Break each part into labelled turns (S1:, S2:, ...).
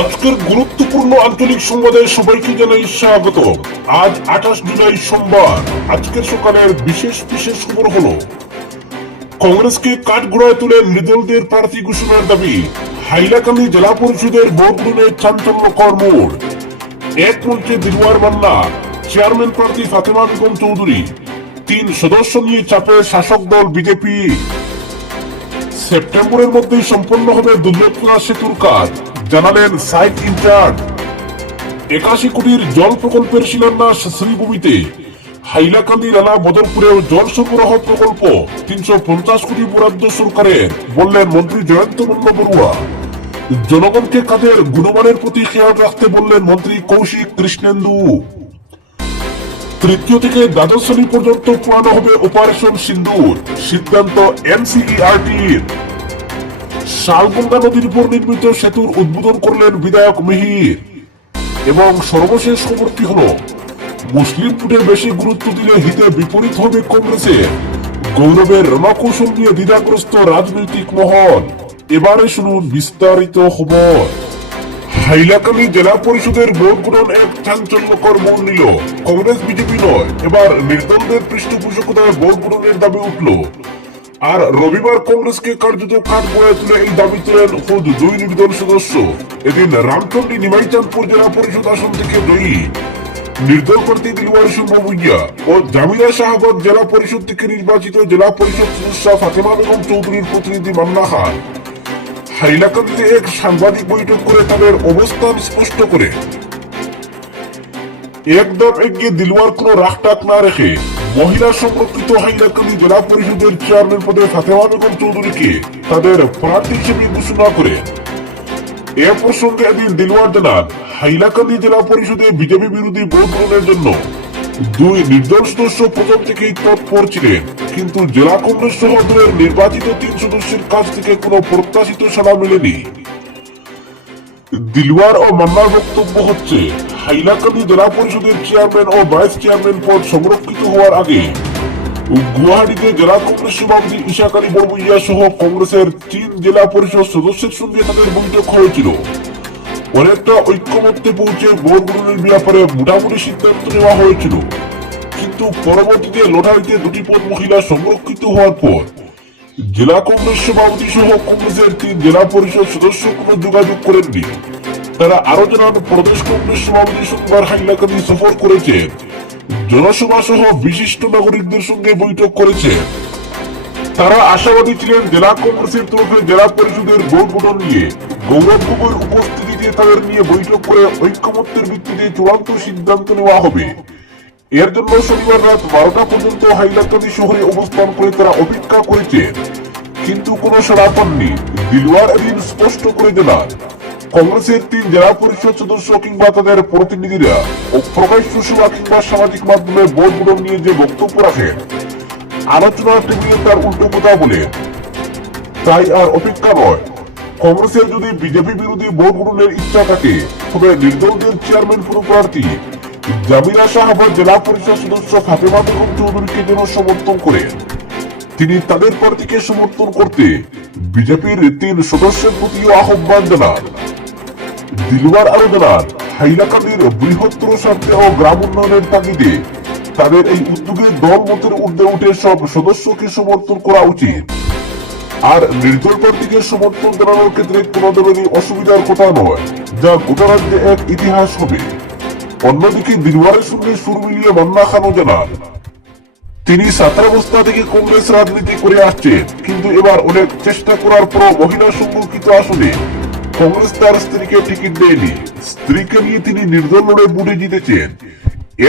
S1: আজকের গুরুত্বপূর্ণ আঞ্চলিক সংবাদে সবাইকে জানাই স্বাগত। আজ আঠাশ জুলাই সোমবার। আজকের সকালের বিশেষ বিশেষ খবর হলো, কংগ্রেসকে কাঠগড়ায় তুলে নির্দলদের প্রার্থী ঘোষণার দাবি, হাইলাকান্দি জেলা পরিষদের ভোট গ্রহণে চাঞ্চল্যকর মোড় এক মঞ্চে দিলওয়ার মান্না, চেয়ারম্যান প্রার্থী ফাতেমা বেগম চৌধুরী, তিন সদস্য নিয়ে চাপে শাসক দল বিজেপি। সেপ্টেম্বরের মধ্যেই সম্পন্ন হবে দুর্লভনা সেতুর কাজ জানালেন সাইট ইনচার্জ একাশি কোটির জল প্রকল্পের শিলান্যাস শ্রীভূমিতে। হাইলাকান্দি রানা বদরপুরেও জল সরবরাহ প্রকল্প। তিনশো পঞ্চাশ কোটি বরাদ্দ সরকারের, বললেন মন্ত্রী জয়ন্ত মল্ল বড়ুয়া। জনগণকে কাজের গুণমানের প্রতি খেয়াল রাখতে বললেন মন্ত্রী কৌশিক কৃষ্ণেন্দু। তৃতীয় থেকে দ্বাদশ শ্রেণি পর্যন্ত পড়ানো হবে অপারেশন সিন্দুর, সিদ্ধান্ত এনসিইআরটির। শালগঙ্গা নদীর উপর নির্মিত সেতুর উদ্বোধন করলেন বিধায়ক মিহির। এবং সর্বশেষ খবরটি হলো, মুসলিম ভোটে বেশি গুরুত্ব দিলে হিতে বিপরীত হবে কংগ্রেসের। গৌরবের রণকৌশল নিয়ে দ্বিধাগ্রস্ত রাজনৈতিক মহল। এবারে শুনুন বিস্তারিত খবর। হাইলাকান্দি জেলা পরিষদের ভোট গ্রহণ এক চাঞ্চল্যকর মোড় নিল। কংগ্রেস বিজেপি নয়, এবার নির্দলদের পৃষ্ঠপোষকতায় ভোট গ্রহণের দাবি উঠল। আর রবিবার কংগ্রেসকে কার্যত কাঠ গড়ায় তুলে এই দাবি তোলেন খুদ দুই নির্দল সদস্য। এদিন রামচন্ডী নিমাইচাঁদপুর জেলা পরিষদ আসন থেকে জয়ী। নির্দল প্রার্থী দিলওয়ার ভুইয়া ও জামিরা শাহবাগ জেলা পরিষদ থেকে নির্বাচিত জেলা পরিষদ সদস্য ফাতেমা বেগম চৌধুরীর প্রতিনিধি মান্না খান। হাইলাকান্দিতে এক সাংবাদিক বৈঠক করে তাদের অবস্থান স্পষ্ট করে। একদম এগিয়ে দিলওয়ার কোনো রাখটাক না রেখে মহিলা সংরক্ষিত হাইলাকান্দি জেলা পরিষদের চেয়ারম্যান পদে ফাতেমা বেগম চৌধুরীকে তাদের প্রার্থী হিসেবে ঘোষণা করে এ প্রসঙ্গে এদিন দিলওয়ার জানান, হাইলাকান্দি জেলা পরিষদে বিজেপি বিরোধী ভোট গ্রহণের জন্য দুই নির্দল সদস্য প্রথম থেকেই তৎপর ছিলেন। কিন্তু জেলা কংগ্রেস সহ নির্বাচিত তিন সদস্যের কাছ থেকে কোনো প্রত্যাশিত সাড়া মেলেনি। দিলওয়ার ও মান্নার বক্তব্য হচ্ছে, হাইলাকান্দি জেলা পরিষদের চেয়ারম্যান ও ভাইস চেয়ারম্যান পদ সংরক্ষিত হওয়ার আগে গুয়াহাটিতে জেলা কংগ্রেস সভাপতি ঈশাক আলী বড়বুইয়া সহ কংগ্রেসের তিন জেলা পরিষদ সদস্যের সঙ্গে তাদের বৈঠক হয়েছিল। অনেকটা ঐক্যমত্যে পৌঁছে ভোট গ্রহণের ব্যাপারে মোটামুটি সিদ্ধান্ত নেওয়া হয়েছিল। কিন্তু পরবর্তীতে লটারিতে দুটি পদ মহিলা সংরক্ষিত হওয়ার পর জেলা কংগ্রেস সভাপতি সহ কংগ্রেসের তিন জেলা পরিষদ সদস্য কোনো যোগাযোগ করেননি। তারা আরও জানান, প্রদেশ কংগ্রেস সভাপতি সোমবার হাইলাকান্দি সফর করেছেন জনসভা সহ বিশিষ্ট নাগরিকদের সঙ্গে বৈঠক করেছেন তারা আশাবাদী ছিলেন জেলা কংগ্রেসের তরফে জেলা পরিষদের ভোট গঠন নিয়ে। গৌরব গগৈর উপস্থিতিতে তাদের নিয়ে বৈঠক করে ঐক্যমত্যের ভিত্তিতে চূড়ান্ত সিদ্ধান্ত নেওয়া হবে। এর জন্য শনিবার রাত বারোটা পর্যন্ত হাইলাকান্দি শহরে অবস্থান করে তারা অপেক্ষা করেছেন কিন্তু কোনো সাড়া পাননি। দিলওয়ার এদিন স্পষ্ট করে দিলেন কংগ্রেসের তিন জেলা পরিষদ সদস্য কিংবা তাদের প্রতিনিধিরা ও প্রকাশ্য সেবা কিংবা সামাজিক মাধ্যমে ভোট নিয়ে যে বক্তব্য রাখেন আলোচনার টেবিলে তার উল্টো কথা বলে তাই আর অপেক্ষা নয়। কংগ্রেসের যদি বিজেপি বিরোধী ভোট গ্রহণের ইচ্ছা থাকে, তবে নির্দলদের চেয়ারম্যান পুরপ্রার্থী জামিলা শাহবাদ জেলা পরিষদ সদস্য ফাতেমা বেগম চৌধুরীকে যেন সমর্থন করেন তিনি তাদের প্রার্থীকে সমর্থন করতে বিজেপির তিন সদস্যের প্রতিও আহ্বান জানান। দিলওয়ার আরও জানান, হাইলাকান্দির বৃহত্তর স্বার্থে ও গ্রাম উন্নয়নের তাগিদে তাদের এই উদ্যোগে দল মতের ঊর্ধ্বে উঠে সব সদস্যকে সমর্থন করা উচিত। আর নির্দল প্রার্থীকে সমর্থন জানানোর ক্ষেত্রে কোনো ধরনের অসুবিধার কথা নয়, যা গোটা রাজ্যে এক ইতিহাস হবে। অন্যদিকে দিলওয়ারের সঙ্গে সুর মিলিয়ে মান্না খানও জানান তিনি ছাত্রাবস্থা থেকে কংগ্রেস রাজনীতি করে আসছেন, কিন্তু এবার অনেক চেষ্টা করার পর মহিলা সংরক্ষিত আসনে কংগ্রেস তার স্ত্রীকে টিকিট দেয়নি। স্ত্রীকে নিয়ে তিনি নির্দল লড়ে বুটে জিতেছেন।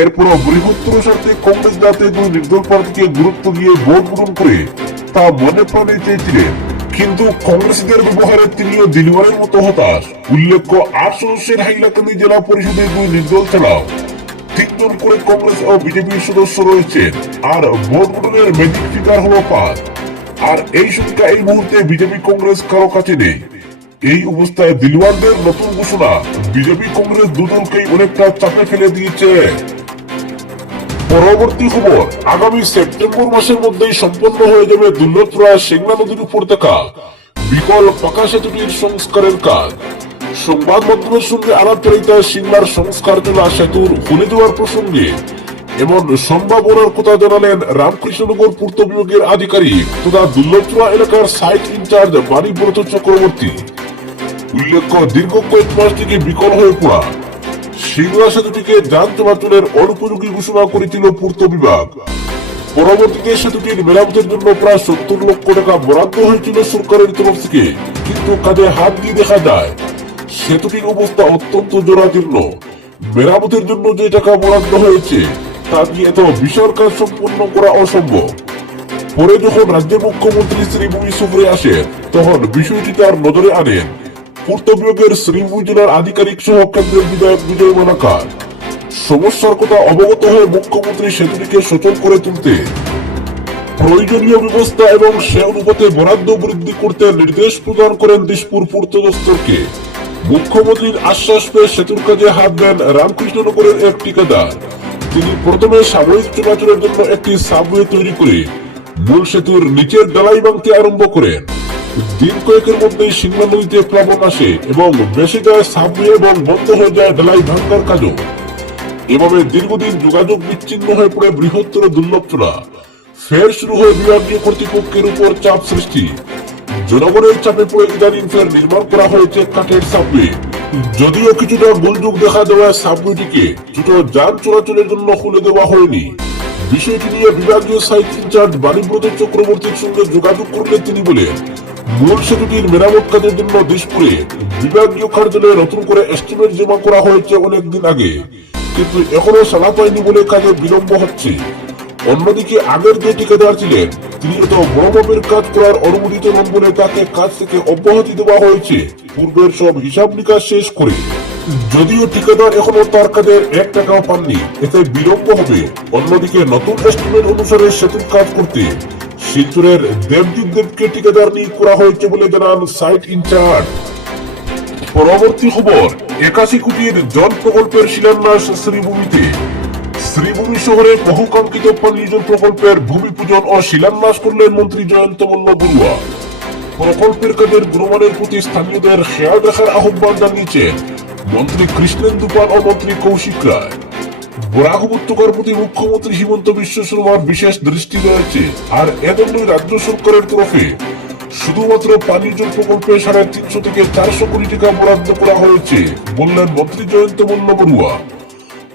S1: এরপর বৃহত্তর স্বার্থে কংগ্রেস যাতে দুই নির্দল প্রার্থীকে গুরুত্ব দিয়ে ভোট গ্রহণ করে তা মনে প্রাণে চেয়েছিলেন। কিন্তু কংগ্রেসীদের ব্যবহারে তিনিও দিলওয়ারের মতো হতাশ। উল্লেখ্য আট সদস্যের হাইলাকান্দি জেলা পরিষদের দুই নির্দল ছাড়াও তিনজন করে কংগ্রেস ও বিজেপির সদস্য রয়েছেন আর ভোট গ্রহণের ম্যাজিক ফিগার হলো পাঁচ। আর এই সংখ্যা এই মুহূর্তে বিজেপি কংগ্রেস কারও কাছে নেই। এই অবস্থায় দিলওয়ারদের নতুন ঘোষণা, বিজেপি কংগ্রেস দুদলকেই অনেকটা চাপে ফেলে দিয়েছে। পরবর্তী খবর, আগামী সেপ্টেম্বর মাসের মধ্যেই সম্পন্ন হয়ে যাবে দুর্লভপুরা সেগনা নদীর উপত্যকা বিকল পাকা সেতুটির সংস্কারের কাজ। সংবাদ মাধ্যমের সঙ্গে আলাপচারিতায় সিমলার সংস্কারজলা সেতুর খুলে দেওয়ার প্রসঙ্গে। এমন সম্ভাবনার কথা জানালেন রামকৃষ্ণনগর পূর্ত বিভাগের আধিকারিক তথা দুর্লভচুরা এলাকার সাইট ইনচার্জ বাণীব্রত চক্রবর্তী। উল্লেখ্য, দীর্ঘ কয়েক মাস থেকে বিকল হয়ে পড়া। সেতুটিকে যান চলাচলের অনুপযোগী ঘোষণা করেছিল পূর্ত বিভাগ। পরবর্তীতে সেতুটির মেরামতের জন্য প্রায় সত্তর লক্ষ টাকা বরাদ্দ হয়েছিল সরকারের তরফ থেকে, কিন্তু কাজে হাত দিয়ে দেখা যায়, সেতুটির অবস্থা অত্যন্ত জরাজীর্ণ। মেরামতের জন্য যে টাকা বরাদ্দ হয়েছে, তা দিয়ে এত বিশাল সম্পন্ন করা অসম্ভব। পরে যখন রাজ্যের মুখ্যমন্ত্রী শ্রীভূমি সফরে আসেন, তখন বিষয়টি তার নজরে আনেন। পূর্ত বিভাগের শ্রীভূমি জেলার আধিকারিক সহ কেন্দ্রের বিধায়ক বিজয় মালাকার। সমস্যার কথা অবগত হয়ে মুখ্যমন্ত্রী সেতুটিকে সচল করে তুলতে প্রয়োজনীয় ব্যবস্থা এবং সে অনুপাতে বরাদ্দ বৃদ্ধি করতে নির্দেশ প্রদান করেন দিশপুর পূর্ত দপ্তরকে। মুখ্যমন্ত্রীর আশ্বাস পেয়ে সেতুর কাজে হাত দেন রামকৃষ্ণনগরের এক ঠিকাদার। তিনি প্রথমে সাময়িক চলাচলের জন্য একটি সাবওয়ে তৈরি করে মূল সেতুর নিচের ডালাই ভাঙতে আরম্ভ করেন। দিন কয়েকের মধ্যেই সিংলা নদীতে প্লাবন আসে এবং বেশি যায় সাবওয়ে এবং বন্ধ হয়ে যায় ডালাই ভাঙার কাজও। এভাবে দীর্ঘদিন যোগাযোগ বিচ্ছিন্ন হয়ে পড়ে বৃহত্তর দুর্লভচূড়া। ফের শুরু হয়ে বিভাগীয় কর্তৃপক্ষের উপর চাপ সৃষ্টি। জনগণের চাপে পড়ে ইদানিং ফের নির্মাণ করা হয়েছে কাঠের সাবওয়ে। যদিও কিছুটা গোলযোগ দেখা দেওয়ায় সাবওয়েটিকে, ছোট যান চলাচলের জন্য খুলে দেওয়া হয়নি। বিষয়টি নিয়ে বিভাগীয় সাইট ইনচার্জ বাণীব্রত চক্রবর্তীর সঙ্গে যোগাযোগ করলে তিনি বলেন মূল সেতুটির মেরামত কাজের জন্য দিশপুরে বিভাগীয় কার্যালয়ে নতুন করে এস্টিমেট জমা করা হয়েছে অনেকদিন আগে। কিন্তু এখনও সাড়া পায়নি বলে কাজে বিলম্ব হচ্ছে। অন্যদিকে আগের যে ঠিকাদার ছিলেন, তিনি কাজ করার অনুমোদিত তাকে কাজ থেকে অব্যাহতি দেওয়া হয়েছে। পূর্বের সব হিসাব নিকাশ শেষ করে। যদিও ঠিকাদার এখনও তার কাজের এক টাকাও পাননি, এতে বিলম্ব হবে। অন্যদিকে নতুন এস্টিমেট অনুসারে সেতুর কাজ করতে শিলচরের দেবজিৎ দেবকে ঠিকাদার নিয়োগ করা হয়েছে বলে জানান সাইট ইনচার্জ। পরবর্তী খবর, একাশি কোটির জল প্রকল্পের শিলান্যাস শ্রীভূমিতে। শ্রীভূমি শহরে বহুকাঙ্ক্ষিত পানীয় প্রকল্পের ভূমি পূজন ও শিলান্যাস করলেন মন্ত্রী জয়ন্ত মল্ল বড়ুয়া। প্রকল্পের কাজের গুণমানের প্রতি স্থানীয়দের খেয়াল রাখার আহ্বান জানিয়েছেন মন্ত্রী কৃষ্ণেন্দু পাল ও মন্ত্রী কৌশিক রায়। বরাক প্রতি মুখ্যমন্ত্রী হিমন্ত বিশ্ব শর্মার বিশেষ দৃষ্টি রয়েছে। আর রাজ্য সরকারের তরফে শুধুমাত্র পানীয় জল প্রকল্পে সাড়ে তিনশো থেকে চারশো কোটি টাকা বরাদ্দ করা হয়েছে, বললেন মন্ত্রী জয়ন্ত মল্ল বড়ুয়া।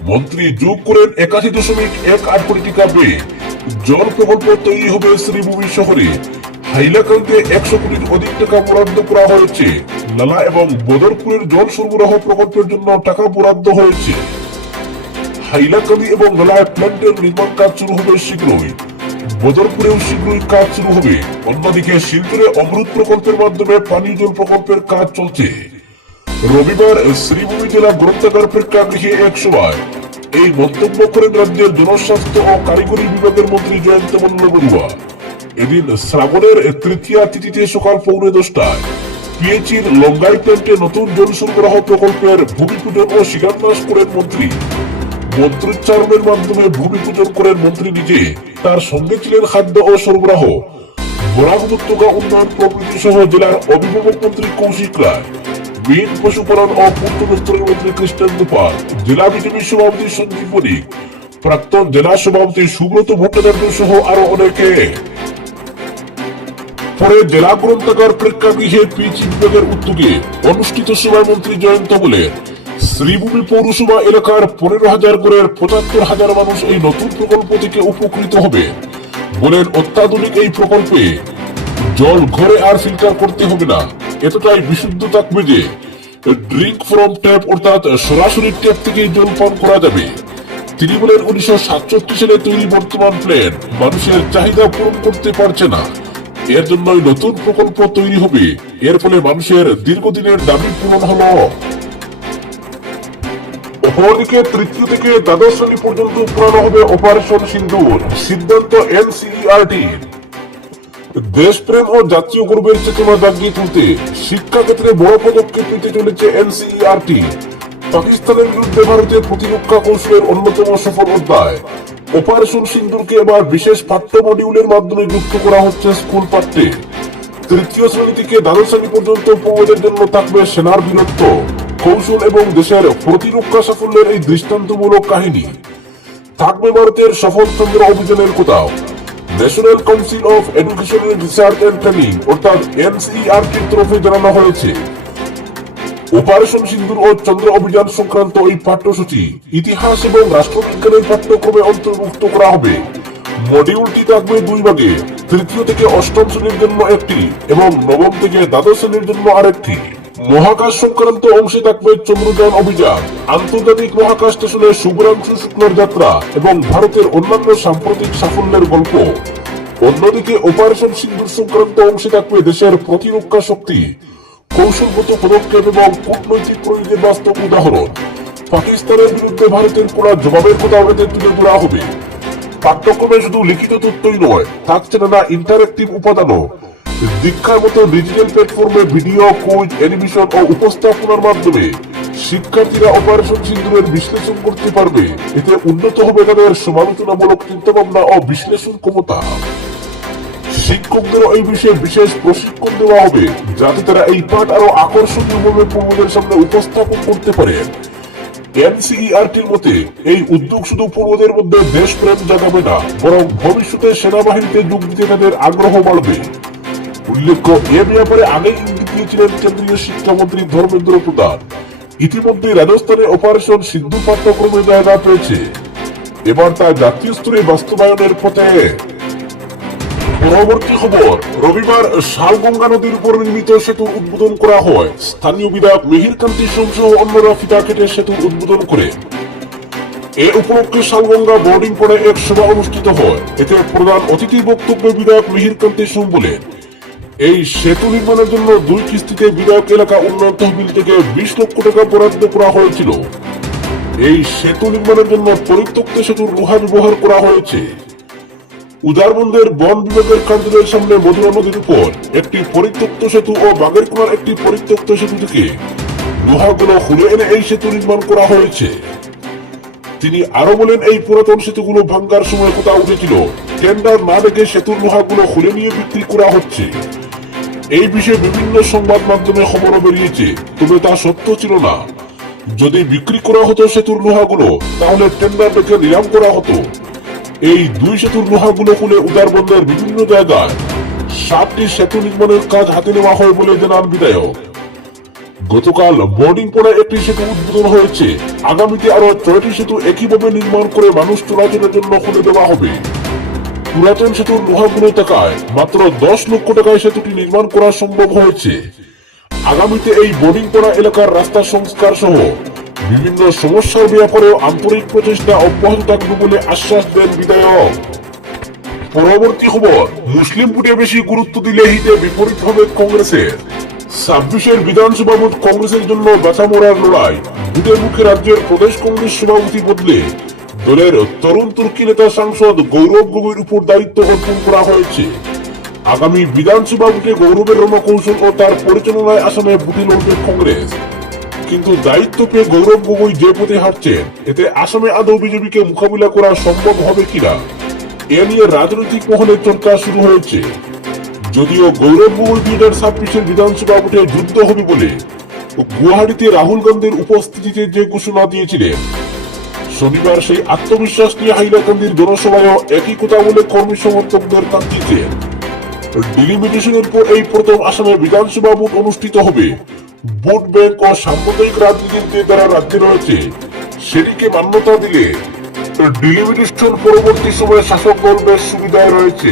S1: মন্ত্রী যোগ করেন একাশি দশমিক এক আট কোটি টাকা জল প্রকল্প তৈরি হবে শ্রীভূমি শহরে। হাইলাকান্দিতে একশো কোটির অধিক টাকা বরাদ্দ করা হয়েছে। লালা এবং বদরপুরের জল সরবরাহ প্রকল্পের জন্য টাকা বরাদ্দ হয়েছে। হাইলাকান্দি এবং লালায় প্ল্যান্টের নির্মাণ কাজ শুরু হবে শীঘ্রই। বদরপুরেও শীঘ্রই কাজ শুরু হবে। অন্যদিকে শিলচরে অমৃত প্রকল্পের মাধ্যমে পানীয় জল প্রকল্পের কাজ চলছে। রবিবার শ্রীভূমি জেলা গ্রন্থাগার প্রেক্ষাগৃহে এক সভায় এই মন্তব্য করেন রাজ্যের জনস্বাস্থ্য ও কারিগরি বিভাগের মন্ত্রী জয়ন্ত মল্ল বড়ুয়া। এদিন শ্রাবণের তৃতীয়া তিথিতে সকাল পৌনে দশটায় পিএইচির লঙ্গাই প্ল্যান্টে নতুন জল সরবরাহ প্রকল্পের ভূমি পূজন ও শিলান্যাস করেন মন্ত্রী। মন্ত্রোচ্চারণের মাধ্যমে ভূমি পূজন করেন মন্ত্রী নিজে। তার সঙ্গে ছিলেন খাদ্য ও সরবরাহ। বরাক উপত্যকা উন্নয়ন প্রকৃতি সহ জেলার অভিভাবক মন্ত্রী কৌশিক রায়। মীন পশুপালন ও পূর্ত দপ্তরের মন্ত্রী জেলা বিজেপি সভাপতি সঞ্জীব বণিক প্রাক্তন জেলা সভাপতি সুব্রত ভট্টাচার্য সহ আরও অনেকে। পরে জেলা গ্রন্থাগার প্রেক্ষাগৃহে পিএইচি বিভাগের উদ্যোগে অনুষ্ঠিত সভায় মন্ত্রী জয়ন্ত বলেন শ্রীভূমি পৌরসভা এলাকার পনেরো হাজার গড়ের পঁচাত্তর হাজার মানুষ এই নতুন প্রকল্প থেকে উপকৃত হবে। বলেন অত্যাধুনিক এই প্রকল্পে জল ঘরে আর ফিল্টার করতে হবে না। এতটাই বিশুদ্ধ থাকবে যে ড্রিঙ্ক ফ্রম ট্যাপ অর্থাৎ সরাসরি ট্যাপ থেকে জল পান করা যাবে। তিনি বলেন উনিশশো সাতষট্টি সালে তৈরি বর্তমান প্ল্যান মানুষের চাহিদা পূরণ করতে পারছে না। এর জন্যই নতুন প্রকল্প তৈরি হবে। এর ফলে মানুষের দীর্ঘদিনের দাবি পূরণ হলো। অপরদিকে তৃতীয় থেকে দ্বাদশ শ্রেণি পর্যন্ত পুরানো হবে অপারেশন সিন্দুর সিদ্ধান্ত এনসিইআরটি। দেশপ্রেম ও জাতীয় গর্বের চেতনা জাগিয়ে তুলতে শিক্ষা ক্ষেত্রে বড় পদক্ষেপ নিতে চলেছে এনসিইআরটি। পাকিস্তানের বিরুদ্ধে ভারতের প্রতিরক্ষা কৌশলের অন্যতম সফল অধ্যায়। অপারেশন সিন্দুরকে এবার বিশেষ পাঠ্য মডিউলের মাধ্যমে যুক্ত করা হচ্ছে স্কুল পাঠ্যে। তৃতীয় শ্রেণি থেকে দ্বাদশ শ্রেণি পর্যন্ত পৌঁছার জন্য থাকবে সেনার বীরত্ব। কৌশল এবং দেশের প্রতিরক্ষা সাফল্যের এই দৃষ্টান্তমূলক কাহিনী। থাকবে ভারতের সফল চন্দ্র অভিযানের কোথাও। National Council of Education Research and Training অর্থাৎ এনসিআরটির তরফে জানানো হয়েছে। অপারেশন সিন্দুর ও চন্দ্র অভিযান সংক্রান্ত এই পাঠ্যসূচি ইতিহাস এবং রাষ্ট্রবিজ্ঞানের পাঠ্যক্রমে অন্তর্ভুক্ত করা হবে। মডিউলটি থাকবে দুই ভাগে, তৃতীয় থেকে অষ্টম শ্রেণির জন্য একটি এবং নবম থেকে দ্বাদশ শ্রেণির জন্য আরেকটি। মহাকাশ সংক্রান্ত অংশে থাকবে চন্দ্রযান অভিযান। আন্তর্জাতিক মহাকাশ স্টেশনে শুভ্রাংশু শুক্লার যাত্রা এবং ভারতের অন্যান্য সাম্প্রতিক সাফল্যের গল্প। অন্যদিকে অপারেশন সিন্দুর সংক্রান্ত অংশে থাকবে দেশের প্রতিরক্ষা শক্তি। কৌশলগত পদক্ষেপ এবং কূটনৈতিক প্রয়োগের বাস্তব উদাহরণ। পাকিস্তানের বিরুদ্ধে ভারতের করা জবাবের কথা এতে তুলে ধরা হবে। পাঠ্যক্রমে শুধু লিখিত তথ্যই নয়, থাকছে না ইন্টারেক্টিভ উপাদানও। দীক্ষার মতো ডিজিটাল প্ল্যাটফর্মে ভিডিও কুইজ অ্যানিমেশন ও উপস্থাপনার মাধ্যমে শিক্ষার্থীরা অপারেশন সিন্দুরের বিশ্লেষণ করতে পারবে। এতে উন্নত হবে তাদের সমালোচনামূলক চিন্তাভাবনা ও বিশ্লেষণ ক্ষমতা। শিক্ষকদেরও এই বিষয়ে বিশেষ প্রশিক্ষণ দেওয়া হবে, যাতে তারা এই পাঠ আরও আকর্ষণীয়ভাবে পূর্বদের সামনে উপস্থাপন করতে পারেন এনসিইআরটির মতে, এই উদ্যোগ শুধু পূর্বদের মধ্যে দেশপ্রেম জাগাবে না, বরং ভবিষ্যতে সেনাবাহিনীতে যোগ দিতে তাদের আগ্রহ বাড়বে। উল্লেখ্য, এ ব্যাপারে আগেই ইঙ্গিত দিয়েছিলেন কেন্দ্রীয় শিক্ষামন্ত্রী ধর্মেন্দ্র প্রধান। ইতিমধ্যে রাজস্থানে অপারেশন সিন্ধু পাঠ্যক্রমে জায়গা পেয়েছে। এবার তা জাতীয় স্তরে বাস্তবায়নের পথে। পরবর্তী খবর, রবিবার নদীর উপর নির্মিত উদ্বোধন করা হয়। স্থানীয় বিধায়ক মিহির কান্তি অন্যরা ফিতা কেটে উদ্বোধন করে। এ উপলক্ষে শালগঙ্গা বোর্ডিং পড়ে এক সভা অনুষ্ঠিত হয়। এতে প্রধান অতিথি বক্তব্যে বিধায়ক মিহির কান্তি সোম বলেন এই সেতু নির্মাণের জন্য দুই কিস্তিতে বিধায়ক এলাকা উন্নয়ন তহবিল থেকে বিশ লক্ষ টাকা বরাদ্দ করা হয়েছিল। এই সেতু নির্মাণের জন্য পরিত্যক্ত সেতুর লোহা ব্যবহার করা হয়েছে। উদারবন্দের বন বিভাগের কার্যালয়ের সামনে মধুরা নদীর উপর একটি পরিত্যক্ত সেতু ও বাগেরকোনার একটি পরিত্যক্ত সেতু থেকে লোহাগুলো খুলে এনে এই সেতু নির্মাণ করা হয়েছে। তিনি আরও বলেন, এই পুরাতন সেতুগুলো ভাঙ্গার সময় কোথাও উঠেছিল। টেন্ডার না দেখে সেতুর লোহাগুলো খুলে নিয়ে বিক্রি করা হচ্ছে। এই বিষয়ে বিভিন্ন সংবাদ মাধ্যমে খবরও বেরিয়েছে, তবে তা সত্য ছিল না। যদি বিক্রি করা হতো সেতুর লোহাগুলো, তাহলে টেন্ডার দেখে নিলাম করা হতো। এই দুই সেতুর লোহাগুলো খুলে উদারবন্দের বিভিন্ন জায়গায় সাতটি সেতু নির্মাণের কাজ হাতে নেওয়া হয় বলে জানান বিধায়ক। গতকাল বোর্ডিং পড়ে একটি সেতু উদ্বোধন হয়েছে। আগামীতে আরও ছয়টি সেতু একইভাবে নির্মাণ করে মানুষ চলাচলের জন্য খুলে দেওয়া হবে। পুরাতন সেতুর লোহাগুলো টাকায় মাত্র দশ লক্ষ টাকায় সেতুটি নির্মাণ করা সম্ভব হয়েছে। আগামীতে এই বোর্ডিং পড়া এলাকার রাস্তা সংস্কার সহ বিভিন্ন সমস্যার ব্যাপারেও আন্তরিক প্রচেষ্টা অব্যাহত থাকবে বলে আশ্বাস দেন বিধায়ক। পরবর্তী খবর, মুসলিম ভোটে বেশি গুরুত্ব দিলে হিতে বিপরীত হবে কংগ্রেসের। ছাব্বিশের বিধানসভা ভোট কংগ্রেসের জন্য বাঁচা মরার লড়াই। ভোটের মুখে রাজ্যের প্রদেশ কংগ্রেস সভাপতি বদলে দলের তরুণ তুর্কি নেতা সাংসদ গৌরব গগৈর উপর দায়িত্ব অর্পণ করা হয়েছে। আগামী বিধানসভা ভোটে গৌরবের রণকৌশল ও তার পরিচালনায় আসামে ভোটে লড়বে কংগ্রেস। কিন্তু দায়িত্ব পেয়ে গৌরব গগৈ যে পথে হাঁটছেন, এতে আসামে আদৌ বিজেপিকে মোকাবিলা করা সম্ভব হবে কিনা, এ নিয়ে রাজনৈতিক মহলে চর্চা শুরু হয়েছে। যদিও গৌরব গগৈ দুই হাজার ছাব্বিশের বিধানসভা ভোটে যুদ্ধ হবে বলে, গুয়াহাটিতে রাহুল গান্ধীর উপস্থিতিতে যে ঘোষণা দিয়েছিলেন শনিবার সেই আত্মবিশ্বাস নিয়ে হাইলাকান্দির জনসভায়ও একই কথা বলে কর্মী সমর্থকদের কান্দিয়েছেন ডিলিমিটেশনের পর এই প্রথম আসামে বিধানসভা ভোট অনুষ্ঠিত হবে। ভোট ব্যাংক ও সাম্প্রদায়িক রাজনীতির যে দ্বারা রাজ্যে রয়েছে। সেটিকে মান্যতা দিলে ডিলিমিটেশন পরবর্তী সময়ে শাসক দল বেশ সুবিধায় রয়েছে।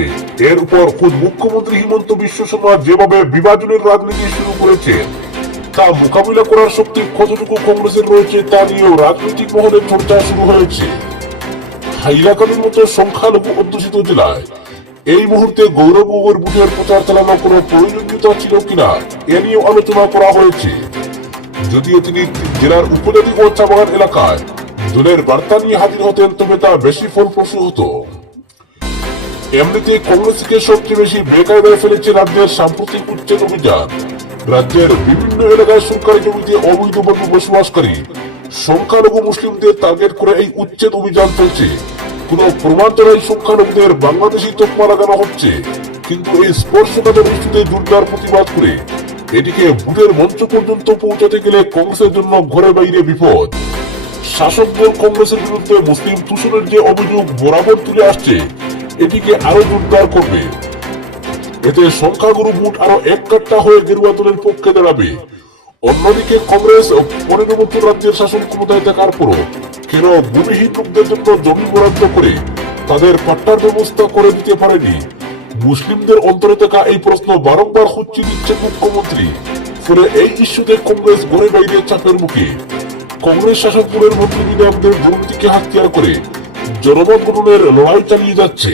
S1: এর উপর খুদ মুখ্যমন্ত্রী হিমন্ত বিশ্ব শর্মা যেভাবে বিভাজনের রাজনীতি শুরু করেছেন তা মোকাবিলা করার শক্তি কতটুকু কংগ্রেসের রয়েছে তা নিয়েও রাজনৈতিক মহলে চর্চা শুরু হয়েছে। হাইলাকান্দির মতো সংখ্যালঘু অধ্যুষিত জেলায় এই মুহূর্তে গৌরব গগৈর বুথের প্রচার চালানো কোনো প্রয়োজনীয়তা ছিল কিনা, এ নিয়েও আলোচনা করা হয়েছে। যদিও তিনি জেলার উপজাতি ও চা বাগান এলাকায় দলের বার্তা নিয়ে হাজির হতেন, তবে তা বেশি ফলপ্রসূ হতো। এমনিতে কংগ্রেসকে সবচেয়ে বেশি বেকায়দায় ফেলেছে রাজ্যের সাম্প্রতিক উচ্ছেদ অভিযান। রাজ্যের বিভিন্ন এলাকায় সরকারি জমিতে অবৈধভাবে বসবাসকারী সংখ্যালঘু মুসলিমদের টার্গেট করে এই উচ্ছেদ অভিযান চলছে। কোন প্রমাণ ছাড়াই সংখ্যালঘুদের বাংলাদেশি তকমা লাগানো হচ্ছে। কিন্তু এই স্পর্শকাতর ইস্যুতে জোরদার প্রতিবাদ করে। এটিকে ভোটের মঞ্চ পর্যন্ত পৌঁছাতে গেলে কংগ্রেসের জন্য ঘরে বাইরে বিপদ। শাসক দল কংগ্রেসের বিরুদ্ধে মুসলিম তুষণের যে অভিযোগ বরাবর তুলে আসছে এটিকে আরও জোরদার করবে। এতে সংখ্যাগুরু ভোট আরও এক কাট্টা হয়ে গেরুয়া দলের পক্ষে দাঁড়াবে। অন্যদিকে কংগ্রেস পনেরো বছর রাজ্যের শাসন ক্ষমতায় থাকার পরও কেন ভূমিহীন লোকদের জন্য জমি বরাদ্দ করে তাদের পাট্টার ব্যবস্থা করে দিতে পারেনি? মুসলিমদের অন্তরে থাকা এই প্রশ্ন বারংবার হচ্ছে দিচ্ছে মুখ্যমন্ত্রী। ফলে এই ইস্যুতে কংগ্রেস ঘরে বাইরে চাপের মুখে। কংগ্রেস শাসক দলের মন্ত্রী বিনামদের দুর্নীতিকে হাতিয়ার করে জনমত গঠনের লড়াই চালিয়ে যাচ্ছে।